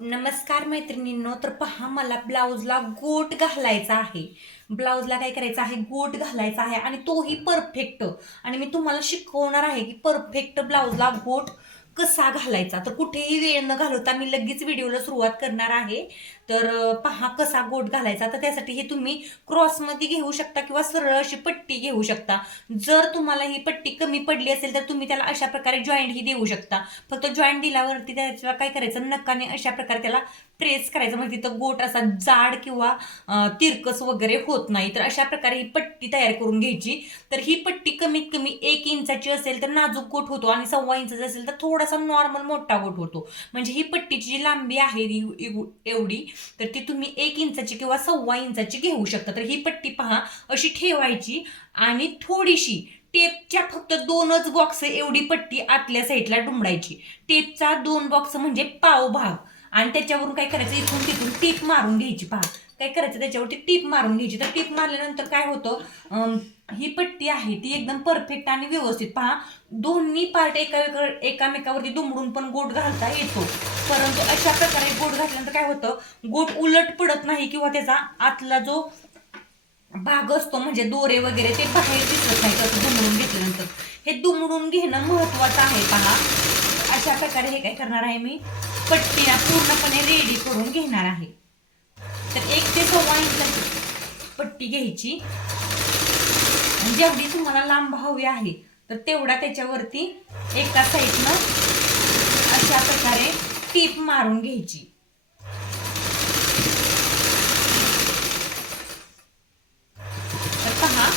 नमस्कार मैत्रिणींनो. तर पहा, मला ब्लाऊजला गोट घालायचा आहे. ब्लाऊजला काय करायचं आहे, गोट घालायचा आहे आणि तोही परफेक्ट. आणि मी तुम्हाला शिकवणार आहे की परफेक्ट ब्लाऊजला गोट कसा घालायचा. तर कुठेही वेळ न घालवता मी लगेच व्हिडिओला सुरुवात करणार आहे. तर पहा कसा गोट घालायचा. तर त्यासाठी हे तुम्ही क्रॉसमध्ये घेऊ शकता किंवा सरळ अशी पट्टी घेऊ शकता. जर तुम्हाला ही पट्टी कमी पडली असेल तर तुम्ही त्याला अशा प्रकारे जॉईंटही देऊ शकता. फक्त जॉईंट दिल्यावरती त्याला काय करायचं, नक्काने अशा प्रकारे त्याला प्रेस करायचं, म्हणजे तिथं गोट असा जाड किंवा तिरकस वगैरे होत नाही. तर अशा प्रकारे ही पट्टी तयार करून घ्यायची. तर ही पट्टी कमीत कमी 1 इंचाची असेल तर नाजूक गोट होतो आणि 1.25 इंचाची असेल तर थोडासा नॉर्मल मोठा गोट होतो. म्हणजे ही पट्टीची जी लांबी आहे एवढी, तर ती तुम्ही 1 इंचाची किंवा 1.25 इंचाची घेऊ शकता. तर ही पट्टी पहा अशी ठेवायची आणि थोडीशी टेपच्या फक्त 2च बॉक्स एवढी पट्टी आतल्या साईडला डुंबडायची. टेपचा 2 बॉक्स म्हणजे पाव भाग. आणि त्याच्यावरून काय करायचं, इथून तिथून टीप मारून घ्यायची. पहा काय करायचं, त्याच्यावरती टीप मारून घ्यायची. तर टीप मारल्यानंतर काय होतं, ही पट्टी आहे ती एकदम परफेक्ट आणि व्यवस्थित. पहा, दोन्ही पार्ट एकामेकावरती दुमडून पण गोट घालता येतो. परंतु अशा प्रकारे गोट घातल्यानंतर काय होतं, गोट उलट पडत नाही किंवा त्याचा आतला जो भाग असतो म्हणजे दोरे वगैरे ते बाहेर दिसत नाही. असं दुमडून घेतल्यानंतर हे दुमडून घेणं महत्वाचं आहे. पहा अशा प्रकारे हे काय करणार आहे, मी पट्टीला पूर्णपणे रेडी करून घेणार आहे. तर 1 ते 1.25 इंचाची पट्टी घ्यायची आणि जेवढी तुम्हाला लांब हवी आहे तर तेवढा त्याच्यावरती एका साईडनं अशा प्रकारे टीप मारून घ्यायची. तर पहा,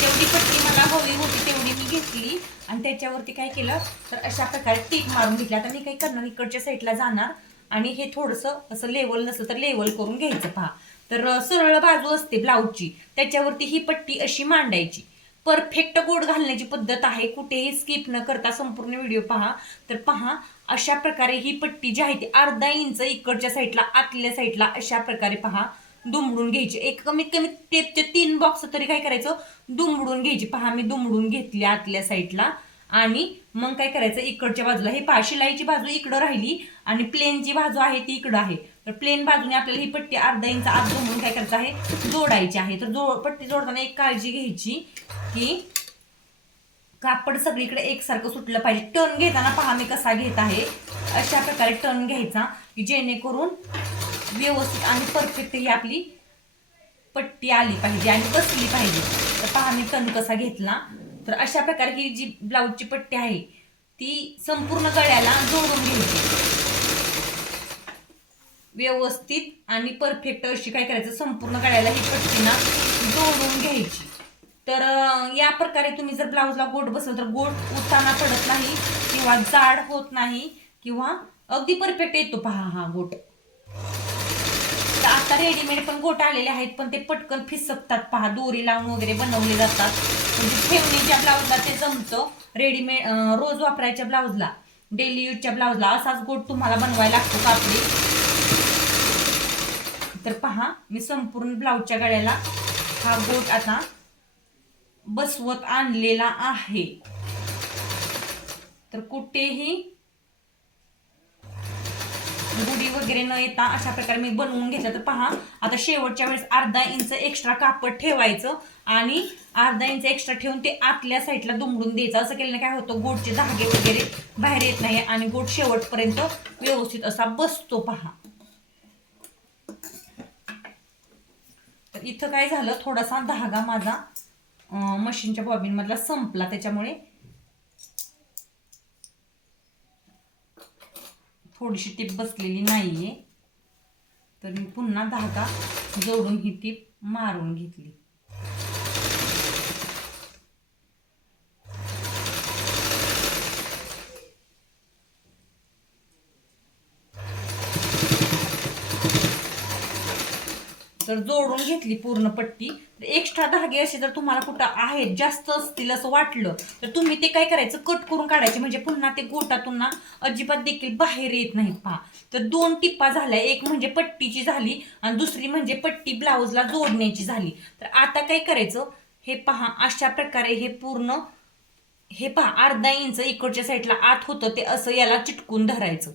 जेवढी पट्टी मला हवी होती तेवढी मी घेतली आणि त्याच्यावरती काय केलं, तर अशा प्रकारे टीप मारून घेतली. आता मी काय करणार, इकडच्या साईडला जाणार आणि हे थोडंसं असं लेवल नसलं तर लेवल करून घ्यायचं. पहा, तर सरळ बाजू असते ब्लाऊजची, त्याच्यावरती ही पट्टी अशी मांडायची. परफेक्ट गोट घालण्याची पद्धत आहे, कुठेही स्किप न करता संपूर्ण व्हिडिओ पहा. तर पहा अशा प्रकारे ही पट्टी जी आहे ती अर्धा 1 इंच इकडच्या साईडला आतल्या साईडला अशा प्रकारे पहा दुमडून घ्यायची. एक कमीत कमी टेपचे 3 बॉक्स तरी काय करायचं, दुमडून घ्यायची. पहा मी दुमडून घेतली आतल्या साईडला. आणि मग काय करायचं, इकडच्या बाजूला हे पहा, शिलाईची बाजू इकडं राहिली आणि प्लेनची बाजू आहे ती इकडं आहे. तर प्लेन बाजूने आपल्याला ही पट्टी अर्धा 1 इंच आत दुमडून काय करायचं आहे, जोडायची आहे. तर पट्टी जोडताना एक काळजी घ्यायची की कापड सगळीकडे एकसारखं सुटलं पाहिजे. टर्न घेताना पहा मी कसा घेत आहे, अशा प्रकारे टर्न घ्यायचा की जेणेकरून व्यवस्थित आणि परफेक्ट ही आपली पट्टी आली पाहिजे आणि बसली पाहिजे. तर पहा मी टर्न कसा घेतला. तर अशा प्रकारे ही जी ब्लाऊजची पट्टी आहे ती संपूर्ण गळ्याला जोडून घ्यायची व्यवस्थित आणि परफेक्ट अशी. काय करायचं, संपूर्ण गळ्याला ही पट्टी ना जोडून घ्यायची. तर या प्रकारे तुम्ही जर ब्लाऊजला गोट बसवलं तर गोट उताना पडत नाही किंवा जाड होत नाही किंवा अगदी परफेक्ट येतो. पहा हा गोट. तर आता रेडीमेड पण गोट आलेले आहेत, पण ते पटकन फिसकतात. पहा, दोरी लावून वगैरे बनवले जातात. म्हणजे ठेवणीच्या ब्लाऊजला ते जमतं. रेडीमेड रोज वापरायच्या ब्लाऊजला, डेली यूजच्या ब्लाऊजला असाच गोट तुम्हाला बनवायला लागतो कापडी. तर पहा मी संपूर्ण ब्लाऊजच्या गळ्याला हा गोट आता बसवत आणलेला आहे. तर कुठेही गुढी वगैरे न येता अशा प्रकारे मी बनवून घेतलं. तर पहा आता शेवटच्या वेळेस अर्धा 1 इंच एक्स्ट्रा कापड ठेवायचं आणि अर्धा 1 इंच एक्स्ट्रा ठेवून ते आतल्या साईडला दुमडून द्यायचं. असं केल्याने काय होतं, गोटचे धागे वगैरे बाहेर येत नाही आणि गोट शेवटपर्यंत व्यवस्थित असा बसतो. पहा, तर इथं काय झालं, थोडासा धागा माझा मशीनच्या बॉबिन मधला संपला, त्याच्यामुळे थोडीशी टीप बसलेली नाहीये. तर मी पुन्हा धागा जोडून ही टीप मारून घेतली. तर जोडून घेतली पूर्ण पट्टी. एक्स्ट्रा धागे असे जर तुम्हाला कुठं आहेत, जास्त असतील असं वाटलं तर तुम्ही ते काय करायचं, कट करून काढायचे. म्हणजे पुन्हा ते गोटातून ना अजिबात देखील बाहेर येत नाहीत. पहा, तर 2 टिप्पा झाल्या, एक म्हणजे पट्टीची झाली आणि दुसरी म्हणजे पट्टी ब्लाऊजला जोडण्याची झाली. तर आता काय करायचं, हे पहा अशा प्रकारे हे पूर्ण, हे पहा अर्धा 1 इंच इकडच्या साईडला आत होतं ते असं याला चिटकून धरायचं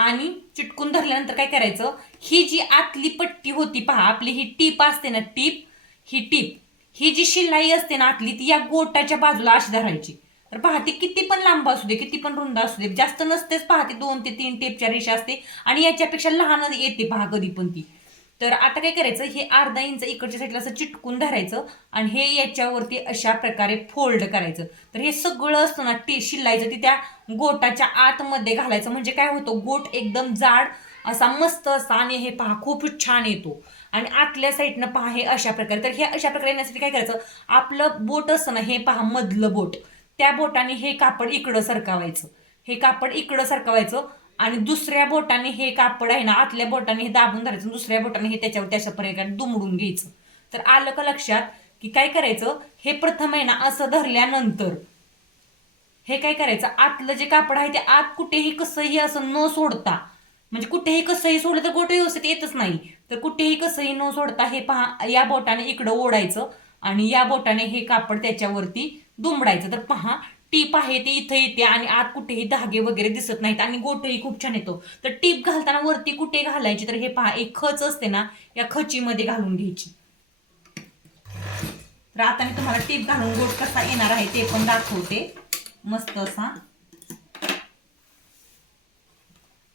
आणि चिटकून धरल्यानंतर काय करायचं, ही जी आतली पट्टी होती पहा, आपली ही टीप असते ना, टीप ही जी शिलाई असते ना आतली, ती या गोटाच्या बाजूला अशी धरायची. तर पहा ती किती पण लांब असू दे, किती पण रुंद असू दे, जास्त नसतेच पहा, ती 2 ते 3 टेपच्या रेषा असते आणि याच्यापेक्षा लहान येते पहा कधी पण ती. तर आता काय करायचं, हे अर्धा इंच इकडच्या साईडला असं चिटकून धरायचं आणि हे याच्यावरती अशा प्रकारे फोल्ड करायचं. तर हे सगळं असतं ना शिलायचं ती त्या गोटाच्या आतमध्ये घालायचं. म्हणजे काय होतं, गोट एकदम जाड असा मस्त असा आणि हे पहा खूपच छान येतो. आणि आतल्या साईडनं पहा हे अशा प्रकारे. तर हे अशा प्रकारे येण्यासाठी काय करायचं, आपलं बोट असतं ना, हे पहा मधलं बोट, त्या बोटाने हे कापड इकडं सरकावायचं, हे कापड इकडं सरकावायचं आणि दुसऱ्या बोटाने हे कापड आहे ना, आतल्या बोटाने हे दाबून धरायचं, दुसऱ्या बोटाने हे त्याच्यावर अशा प्रकारे दुमडून घ्यायचं. तर आलं का लक्षात, की काय करायचं, हे प्रथम आहे ना असं धरल्यानंतर हे काय करायचं, आतलं जे कापड आहे ते आत कुठेही कसंही असं न सोडता, म्हणजे कुठेही कसंही सोडलं तर गोट व्यवस्थित येतच नाही. तर कुठेही कसंही न सोडता हे पहा या बोटाने इकडं ओढायचं आणि या बोटाने हे कापड त्याच्यावरती दुमडायचं. तर पहा टीप आहे ते इथं येते आणि आत कुठेही धागे वगैरे दिसत नाहीत आणि गोटही खूप छान येतो. तर टीप घालताना वरती कुठे घालायची, तर हे पहा एक खच असते ना, या खचीमध्ये घालून घ्यायची. तर आता मी तुम्हाला टीप घालून गोट कसा येणार आहे ते पण दाखवते मस्त असा.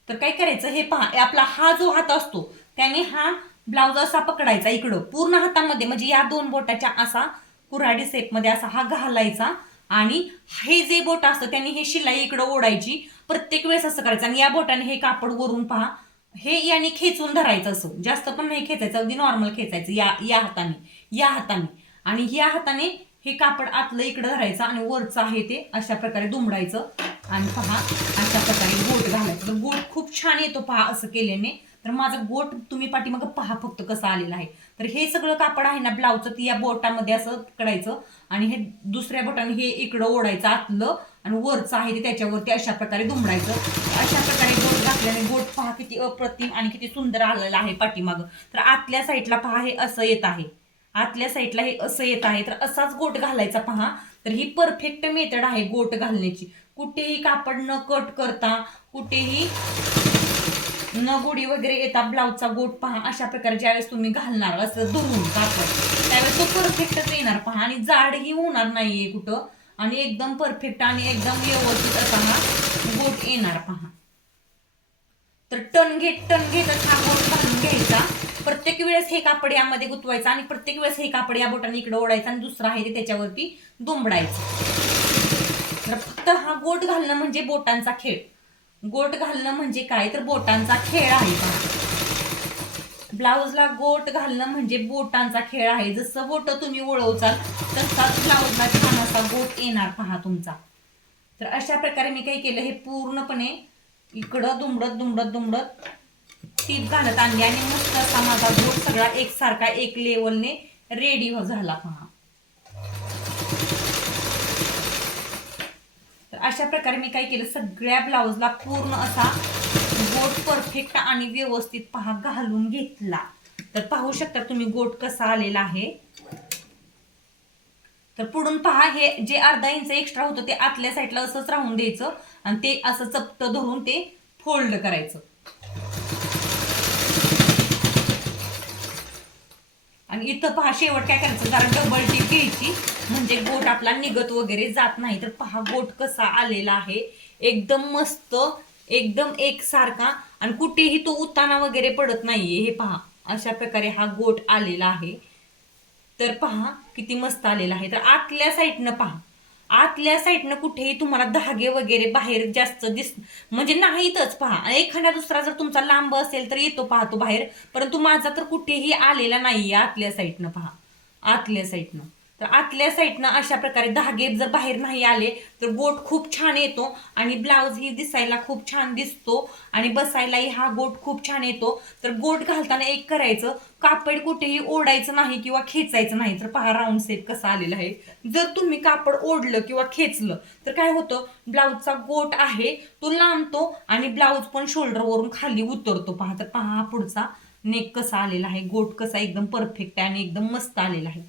तर काय करायचं, हे पहा आपला हा जो हात असतो त्याने हा ब्लाउज असा पकडायचा इकडं पूर्ण हातामध्ये, म्हणजे या 2 बोटाच्या असा कुऱ्हाडी सेपमध्ये असा हा घालायचा आणि हे जे बोट असतं त्याने हे शिलाई इकडं ओढायची. प्रत्येक वेळेस असं करायचं आणि या बोटाने हे कापड वरून पहा हे याने खेचून धरायचं, असं जास्त पण नाही खेचायचं, अगदी नॉर्मल खेचायचं या हाताने आणि या हाताने हे कापड आतलं इकडं धरायचं आणि वरचं आहे ते अशा प्रकारे दुमडायचं आणि पहा अशा प्रकारे गोट घालायचं. तर गोट खूप छान येतो पहा असं केल्याने. तर माझा गोट तुम्ही पाठीमागं पहा फक्त कसं आलेला आहे. तर हे सगळं कापड आहे ना ब्लाऊजचं, ती या बोटामध्ये असं पकडायचं आणि हे दुसऱ्या बोटाने हे इकडं ओढायचं आतलं आणि वरचं आहे ते त्याच्यावरती अशा प्रकारे दुमडायचं. अशा प्रकारे गोट घातल्याने गोट पहा किती अप्रतिम आणि किती सुंदर आलेला आहे पाठीमागं. तर आतल्या साईडला पहा हे असं येत आहे, आतल्या साईडला हे असं येत आहे. तर असाच गोट घालायचा पहा. तर ही परफेक्ट मेथड आहे गोट घालण्याची. कुठेही कापड न कट करता, कुठेही न गोडी वगैरे येता ब्लाऊजचा गोट पहा अशा प्रकारे ज्यावेळेस तुम्ही घालणार असं धरून कापड, त्यावेळेस तो परफेक्टच येणार पहा आणि जाडही होणार नाहीये कुठं आणि एकदम परफेक्ट आणि एकदम व्यवस्थित असा हा गोट येणार पहा. तर टन घेतच हा गोट घालून घ्यायचा. प्रत्येक वेळेस हे कापड यामध्ये गुंतवायचं आणि प्रत्येक वेळेस हे कापड या बोटाने इकडे ओढायचं आणि दुसरं आहे ते त्याच्यावरती दुमडायचं. तर फक्त हा गोट घालणं म्हणजे बोटांचा खेळ. गोट घालणं म्हणजे काय, तर बोटांचा खेळ आहे पहा. ब्लाऊजला गोट घालणं म्हणजे बोटांचा खेळ आहे. जसं बोट तुम्ही वळवचाल तसाच ब्लाऊजला छान असा गोट येणार पहा तुमचा. तर अशा प्रकारे मी काय केलं, हे पूर्णपणे इकडं दुमडत टीप घालत आणली आणि मस्त असा माझा गोट सगळा एकसारखा एक लेवलने रेडी झाला पहा. तर अशा प्रकारे मी काय केलं, सगळ्या ब्लाऊजला पूर्ण असा गोट परफेक्ट आणि व्यवस्थित पहा घालून घेतला. तर पाहू शकता तुम्ही गोट कसा आलेला आहे. तर पुढून पहा हे जे अर्धा इंच एक्स्ट्रा होतं ते आतल्या साईडला असंच राहून द्यायचं आणि ते असं चपट धरून ते फोल्ड करायचं. आणि इथं पहा शेवट काय करायचं, जरा डबल टीप घ्यायची म्हणजे गोट आपला निघत वगैरे जात नाही. तर पहा गोट कसा आलेला आहे, एकदम मस्त, एकदम एकसारखा आणि कुठेही तो उताना वगैरे पडत नाहीये. हे पहा अशा प्रकारे हा गोट आलेला आहे. तर पहा किती मस्त आलेला आहे. तर आतल्या साईडनं पहा, आतल्या साईडनं कुठेही तुम्हाला धागे वगैरे बाहेर जास्त म्हणजे नाहीतच पहा. एखादा दुसरा जर तुमचा लांब असेल तर येतो पहा तो बाहेर, परंतु माझा तर कुठेही आलेला नाहीये आतल्या साईडनं पहा, आतल्या साईडनं. तर आतल्या साईडनं अशा प्रकारे धागे जर बाहेर नाही आले तर गोट खूप छान येतो आणि ब्लाऊज ही दिसायला खूप छान दिसतो आणि बसायलाही हा गोट खूप छान येतो. तर गोट घालताना एक करायचं, कापड कुठेही ओढायचं नाही किंवा खेचायचं नाही. तर पहा राऊंड सेप कसा आलेला आहे. जर तुम्ही कापड ओढलं किंवा खेचलं तर काय होतं, ब्लाऊजचा गोट आहे तो लांबतो आणि ब्लाऊज पण शोल्डरवरून खाली उतरतो पहा. तर पहा पुढचा नेक कसा आलेला आहे, गोट कसा एकदम परफेक्ट आहे आणि एकदम मस्त आलेला आहे.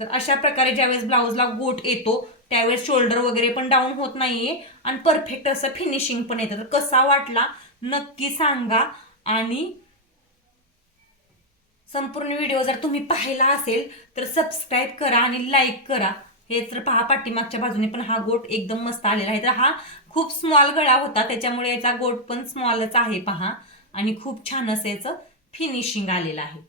तर अशा प्रकारे ज्यावेळेस ब्लाऊजला गोट येतो त्यावेळेस शोल्डर वगैरे पण डाऊन होत नाहीये आणि परफेक्ट असं फिनिशिंग पण येतं. तर कसा वाटला नक्की सांगा आणि संपूर्ण व्हिडिओ जर तुम्ही पाहिला असेल तर सबस्क्राईब करा आणि लाईक करा. हे तर पहा पाठीमागच्या बाजूने पण हा गोट एकदम मस्त आलेला आहे. तर हा खूप स्मॉल गळा होता त्याच्यामुळे याचा गोट पण स्मॉलच आहे पहा आणि खूप छान असं याचं फिनिशिंग आलेलं आहे.